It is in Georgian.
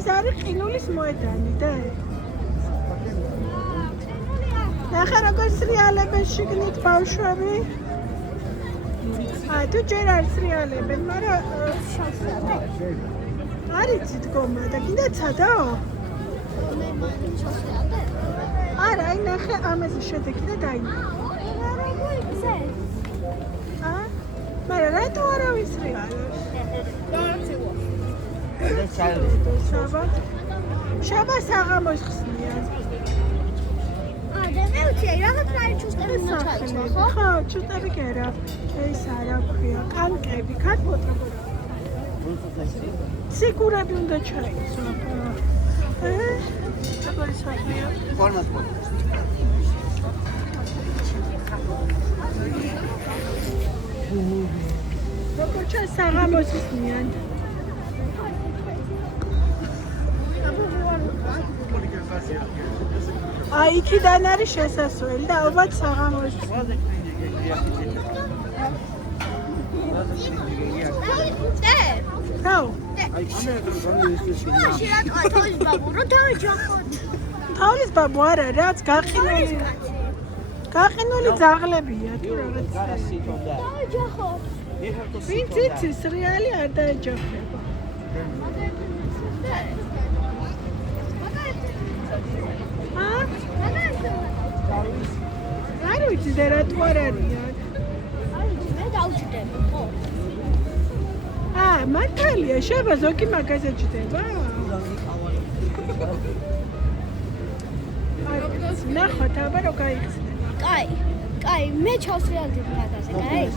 ეს არის ყინულის მოედანი და ნახე როგორ სრიალებენ შიგნით ბავშვები. თუ ჯერ არ სრიალებენ, მაგრამ არის დგომა და კიდე ცადაო? არა, აი ნახე ამაზე შედეგი და დაინახე. მაგრამ რატო არ ავისრიალებს? შაბათ საღამოს ხსნიან. ხო, ჩუსტები კი არა. ეს არა ქვია, კანკები, ქათმოტრებოდა. სიგურები უნდა ჩაიცვა. როგორი საქმეა? როგორ ჩას საღამოს ხსნიან? აი, იქიდან არის შესასვლელი და ალბათ საღამოს. თავის ბაბუ არა, რაც გაყინული ძაღლებია თუ რაღაც. ვინც იცის რეალი არ დაეჯახება. არ ვიცი და რატო არ არიან? მე დავჭდები, ხო? მართალია, შევა ზოგი მაგაზე ჭდება? ნახოთ, აბა რო გაიხსნა. კაი, მე ჩავსრიალდები მაგაზე, კაი?